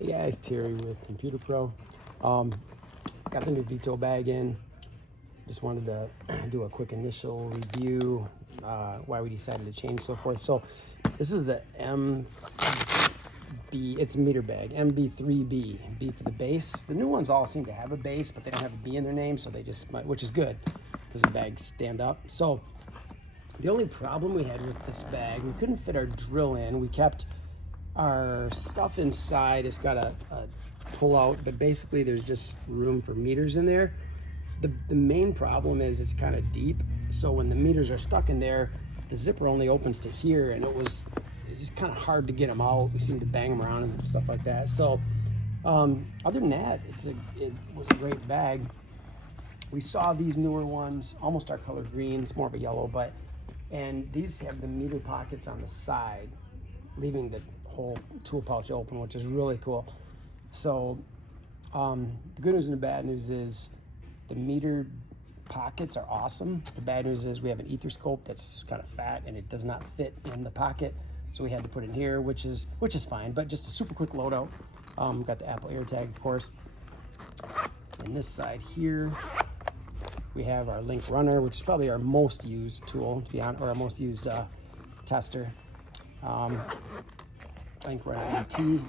Hey guys, Terry with Computer Pro. Got the new Veto bag in. Just wanted to do a quick initial review, why we decided to change, so forth. So this is the MB, it's a meter bag, MB3B, B for the base. The new ones all seem to have a base, but they don't have a B in their name, so they just might, which is good because the bags stand up. So the only problem we had with this bag, we couldn't fit our drill in. We kept our stuff inside. It's got a pull out, but basically there's just room for meters in there. The main problem is it's kind of deep, so when the meters are stuck in there, the zipper only opens to here, and it's just kind of hard to get them out. We seem to bang them around and stuff like that. So other than that, it was a great bag. We saw these newer ones, almost our color green. It's more of a yellow, and these have the meter pockets on the side, leaving the whole tool pouch open, which is really cool. So the good news and the bad news is the meter pockets are awesome. The bad news is we have an ether scope that's kind of fat and it does not fit in the pocket, so we had to put it in here, which is fine, but just a super quick loadout. Got the Apple AirTag, of course. And this side here we have our Link Runner, which is probably our most used tool, to be honest, or our most used tester. Link Runner AT. The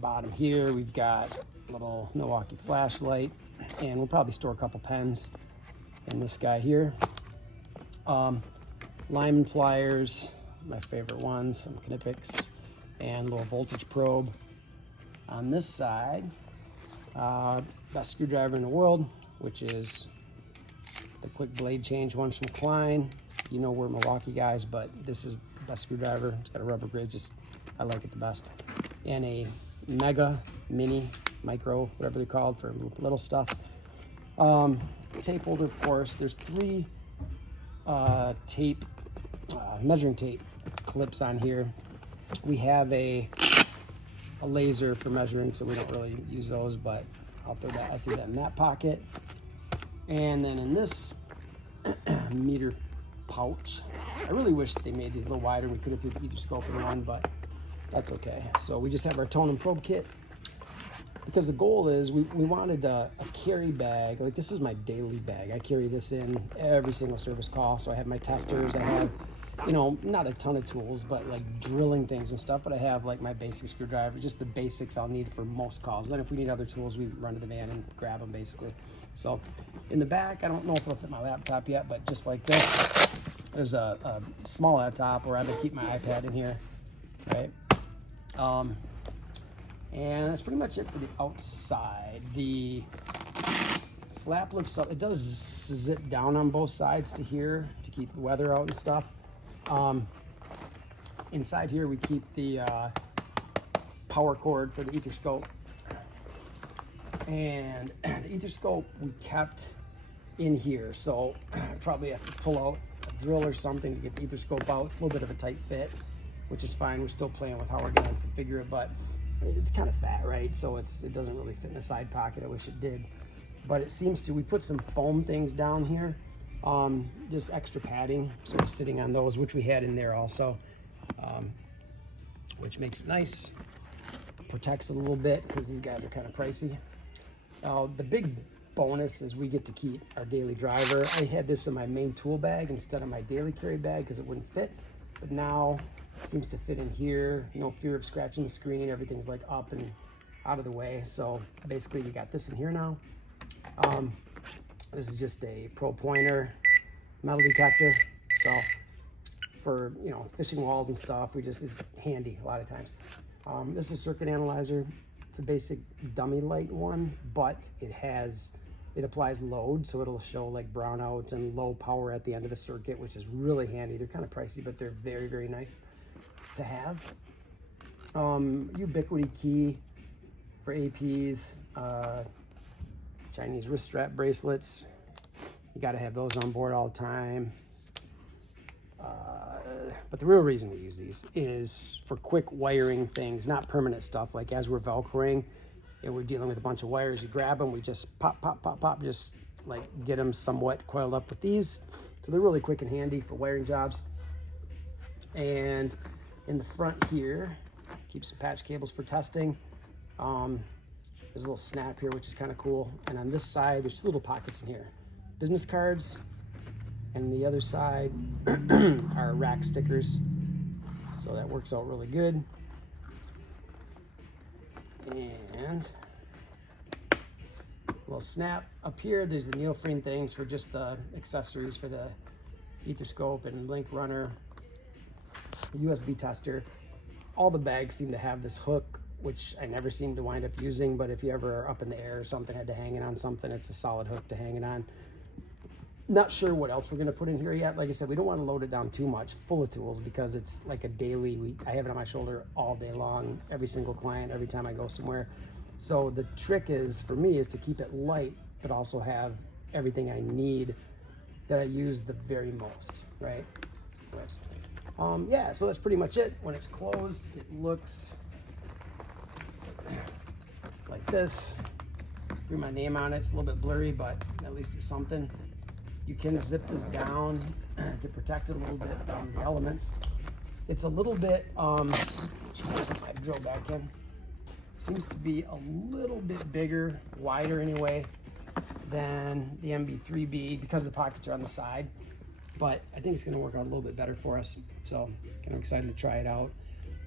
bottom here we've got a little Milwaukee flashlight, and we'll probably store a couple pens in this guy here. Lyman pliers, my favorite ones, some Knipex, and a little voltage probe. On this side, best screwdriver in the world, which is the quick blade change ones from Klein. You know we're Milwaukee guys, but this is the best screwdriver. It's got a rubber grid, I like it the best. And a Mega, Mini, Micro, whatever they're called for little stuff. Tape holder, of course. There's three measuring tape clips on here. We have a laser for measuring, so we don't really use those, but I threw that in that pocket. And then in this meter pouch, I really wish they made these a little wider. We could have threw the ether scope in one, but that's okay. So we just have our tone and probe kit, because the goal is we wanted a carry bag. Like, this is my daily bag. I carry this in every single service call. So I have my testers. I have, not a ton of tools, but like drilling things and stuff. But I have like my basic screwdriver, just the basics I'll need for most calls. Then if we need other tools, we run to the van and grab them basically. So in the back, I don't know if it'll fit my laptop yet, but just like this, there's a small laptop, or I would keep my iPad in here, right? And that's pretty much it for the outside. The flap lifts up. It does zip down on both sides to here to keep the weather out and stuff. Inside here we keep the power cord for the ether scope. And the ether scope we kept in here, so probably have to pull out a drill or something to get the ether scope out. A little bit of a tight fit, which is fine. We're still playing with how we're gonna configure it, but it's kind of fat, right? So it doesn't really fit in the side pocket. I wish it did, but it seems to. We put some foam things down here, just extra padding, sort of sitting on those, which we had in there also, which makes it nice. Protects it a little bit because these guys are kind of pricey. The big bonus is we get to keep our daily driver. I had this in my main tool bag instead of my daily carry bag because it wouldn't fit, but now it seems to fit in here. No fear of scratching the screen. Everything's like up and out of the way. So basically we got this in here now. This is just a pro pointer metal detector. So for, fishing walls and stuff, it's handy a lot of times. This is a circuit analyzer. It's a basic dummy light one, but it applies load, so it'll show like brownouts and low power at the end of a circuit, which is really handy. They're kind of pricey, but they're very, very nice to have. Ubiquity key for APs, Chinese wrist strap bracelets. You got to have those on board all the time. But the real reason we use these is for quick wiring things, not permanent stuff. Like as we're Velcroing and we're dealing with a bunch of wires, you grab them, we just pop, pop, pop, pop, just like get them somewhat coiled up with these. So they're really quick and handy for wiring jobs. And in the front here, keep some patch cables for testing. There's a little snap here, which is kind of cool. And on this side, there's 2 little pockets in here. Business cards, and the other side are rack stickers. So that works out really good. And a little snap up here. There's the neoprene things for just the accessories for the Ethoscope and link runner, USB tester. All the bags seem to have this hook, which I never seem to wind up using, but if you ever are up in the air or something, had to hang it on something, it's a solid hook to hang it on. Not sure what else we're going to put in here yet. Like I said, we don't want to load it down too much full of tools because it's like a daily, I have it on my shoulder all day long, every single client, every time I go somewhere. So the trick is, for me, is to keep it light, but also have everything I need that I use the very most, right? Yeah, so that's pretty much it. When it's closed, it looks like this. Threw my name on it. It's a little bit blurry, but at least it's something. You can zip this down to protect it a little bit from the elements. It's a little bit, I drill back in. Seems to be a little bit bigger, wider anyway, than the MB3B because the pockets are on the side. But I think it's going to work out a little bit better for us. So kind of excited to try it out.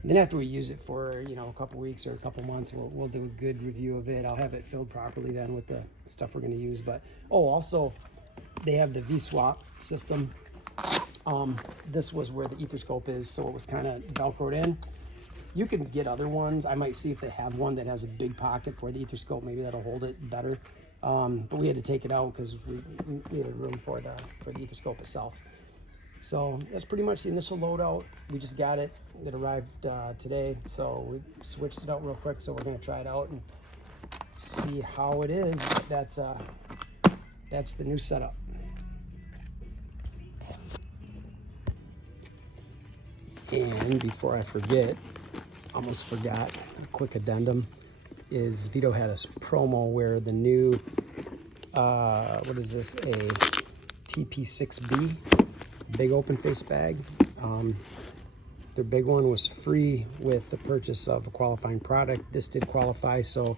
And then after we use it for, you know, a couple weeks or a couple months, we'll do a good review of it. I'll have it filled properly then with the stuff we're going to use. But also they have the V-swap system. This was where the Ethoscope is, so it was kind of velcroed in. You can get other ones. I might see if they have one that has a big pocket for the Ethoscope. Maybe that'll hold it better. But we had to take it out because we needed room for the Ethoscope itself. So that's pretty much the initial loadout. We just got it. It arrived today, so we switched it out real quick. So we're going to try it out and see how it is. That's the new setup. And before I forget, almost forgot, a quick addendum is Veto had a promo where the new, what is this, a TP-6B, big open face bag. Their big one was free with the purchase of a qualifying product. This did qualify, so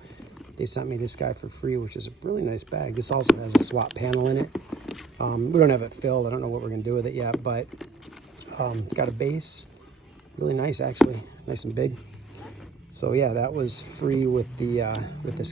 they sent me this guy for free, which is a really nice bag. This also has a swap panel in it. We don't have it filled. I don't know what we're going to do with it yet, but it's got a base. Really nice, actually. Nice and big. So yeah, that was free with the with this guy.